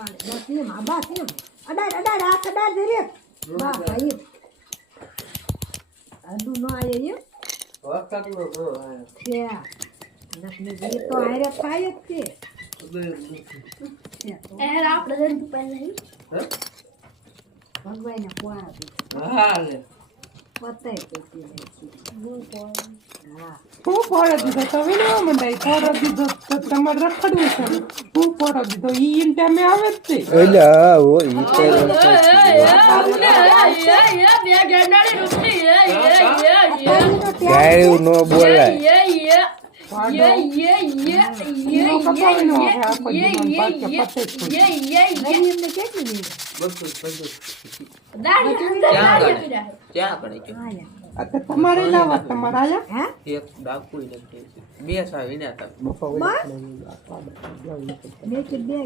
બસ એમ આ બસ એમ અડાડ હાથ અડાડ દે રે બા ભાઈ આદુ નો આયે એમ વખત નો આયો છે નસને જે તો આરે થાય જ છે એ આપણે જન પહેલા હે ભગવાન ને પોણા દે હા લે પતાય પછી હા હું પોરો દીધો તમે ન મંડાઈ પોરો દીધો તો તમારે રખડવું છે હું પોરો દીધો ઈ ઇન ટાઈમે આવે જ છે એટલે હા હો ઈ તો ગાયું નો બોલાય એમને કેટલી ક્યાં પડે કે આ તો તમારે લાવા તમારા આયા હે એક ડાકુ નથી બે સાવી ના હતા મેં કે બે